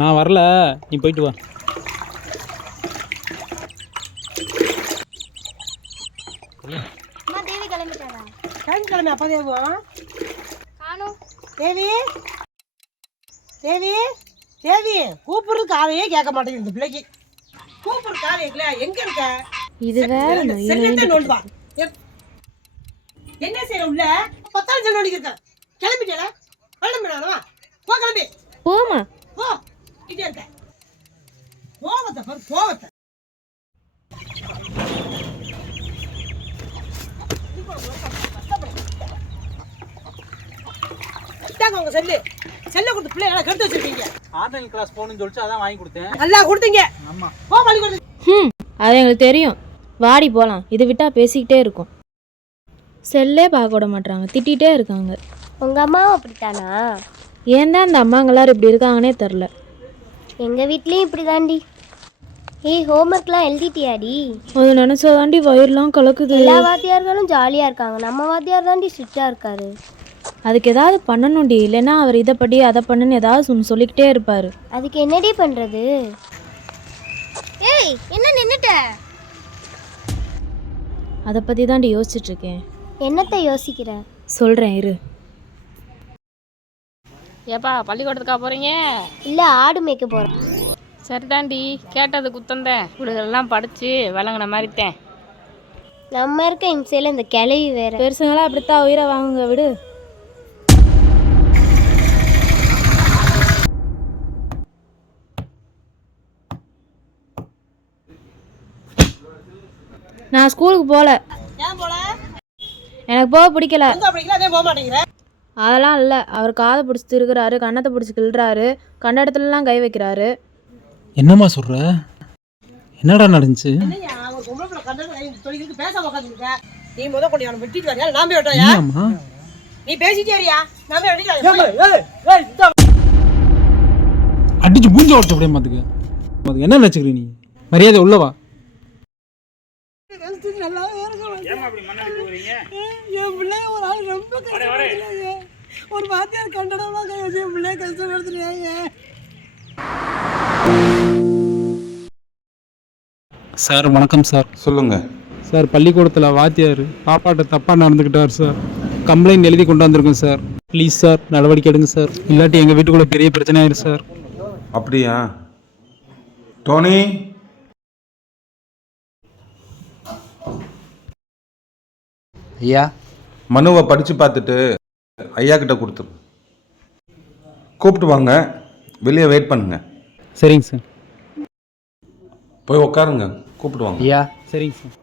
நான் வரல, நீ போயிட்டு வா. அம்மா தேவி கிளம்பிட்டாடா. கிளம்பி அப்பா தேவோம் காணோம். தேவி தேவி தேவி கூப்பிடுறது காலையே கேட்க மாட்டேங்குது இந்த பிள்ளைக்கு. கூப்பிடுறது காலையே எங்க இருக்க? இது வேற செல்லத்தை நோண்டுவா. என்ன செய்ய உள்ள 10 நிமிஷம் நோண்டிக்கு இருக்க. கிளம்பிட்டேல கிளம்பிடானவா? போ கிளம்பி போமா போ. இங்கே இருக்க போவத்தை பாரு போவத்தை. உங்க செல்லு செல்ல கொடுத்து பிள்ளை எல்லாம் கெடுத்து வச்சிருக்கீங்க. ஆன்லைன் கிளாஸ் போகணும்னு சொல்லிட்டு அதான் வாங்கி கொடுத்தேன். நல்லா கொடுத்தீங்க. ஆமா போ பள்ளி கொடுத்து. அது எங்களுக்கு தெரியும். வாடி போகலாம். இது விட்டா பேசிக்கிட்டே இருக்கும். செல்லே பார்க்க விட மாட்டாங்க, திட்டிகிட்டே இருக்காங்க. உங்கள் அம்மாவும் அப்படித்தானா? ஏன் தான் இந்த அம்மாங்களாரும் இப்படி இருக்காங்கன்னே தெரில. எங்கள் வீட்லேயும் இப்படி தாண்டி. ஏய் ஹோம்ஒர்க்லாம் எழுதிட்டியாடி? அது நினச்சாதாண்டி வயிறுலாம் கலக்குது. எல்லா வாத்தியார்களும் ஜாலியாக இருக்காங்க, நம்ம வாத்தியார் தாண்டி ஸ்ட்ரிக்டாக இருக்காரு. அதுக்கு ஏதாவது பண்ணணும்டி, இல்லைன்னா அவர் இதை படி அதை பண்ணுன்னு ஏதாவது சொல்லிக்கிட்டே இருப்பார். அதுக்கு என்னடி பண்ணுறது? ஏய் என்ன நின்றுட்ட? அதை பற்றி தாண்டி யோசிச்சுட்ருக்கேன். என்னத்தை யோசிக்கிற? சொல்கிறேன் இரு. ஏப்பா பள்ளிக்கூடத்துக்கா போகிறீங்க? இல்லை ஆடு மேய்க்க போகிறோம். சரிதாண்டி, கேட்டது குத்தந்தேன். இவளுகெல்லாம் படித்து விளங்குன மாதிரித்தேன். நம்ம இருக்க இம்சையில் இந்த கிளவி வேற. பெருசுங்களாம் அப்படித்தான் உயிரை வாங்குங்க, விடு. நான் ஸ்கூலுக்கு போகல. ஏன் போல? எனக்கு போக பிடிக்கல. அதே போக மாட்டேங்கிற. அதெல்லாம் இல்லை. அவர் காதை பிடிச்சி திருக்கிறாரு, கன்னத்தை பிடிச்சி கிள்றாரு, கண்ட இடத்துலலாம் கை வைக்கிறாரு. என்னம்மா சொல்ற? என்னடா நடந்துச்சு? என்னையா ஒரு பொம்பளை பிள்ளை கண்டது தொழிலுக்கு பேச உட்காந்துருக்க. நீ முத கொண்டு அவனை வெட்டிட்டு வரியா? நான் போய் வெட்டாயா? நீ பேசிட்டேரியா? நான் போய் வெட்டிட்டு அடிச்சு பூஞ்ச உடச்ச அப்படியே மாத்துக்கு. என்ன நினைச்சுக்கிற நீ? மரியாதை உள்ளவா? என் பிள்ளைய ஒரு ஆள் ரொம்ப கஷ்டப்படுத்துறாங்க. ஒரு வாத்தியார் கண்டனமா என் பிள்ளைய கஷ்டப்படுத்துறாங்க. சார் வணக்கம் சார். சொல்லுங்க சார், பள்ளிக்கூடத்தில் வாத்தியார் பாப்பாட்ட தப்பாக நடந்துக்கிட்டார் சார். கம்ப்ளைண்ட் எழுதி கொண்டு வந்திருக்கோம் சார். ப்ளீஸ் சார் நடவடிக்கை எடுங்க சார், இல்லாட்டி எங்கள் வீட்டுக்குள்ளே பெரிய பிரச்சனை ஆயிடும் சார். அப்படியா? டோனி, ஐயா, மனுவை படித்து பார்த்துட்டு ஐயா கிட்ட கொடுத்துரு. கூப்பிட்டு வாங்க, வெளியே வெயிட் பண்ணுங்க. சரிங்க சார். போய் உட்காருங்க, கூப்பிட்டு வாங்க. ஐயா, சரிங்க சார்.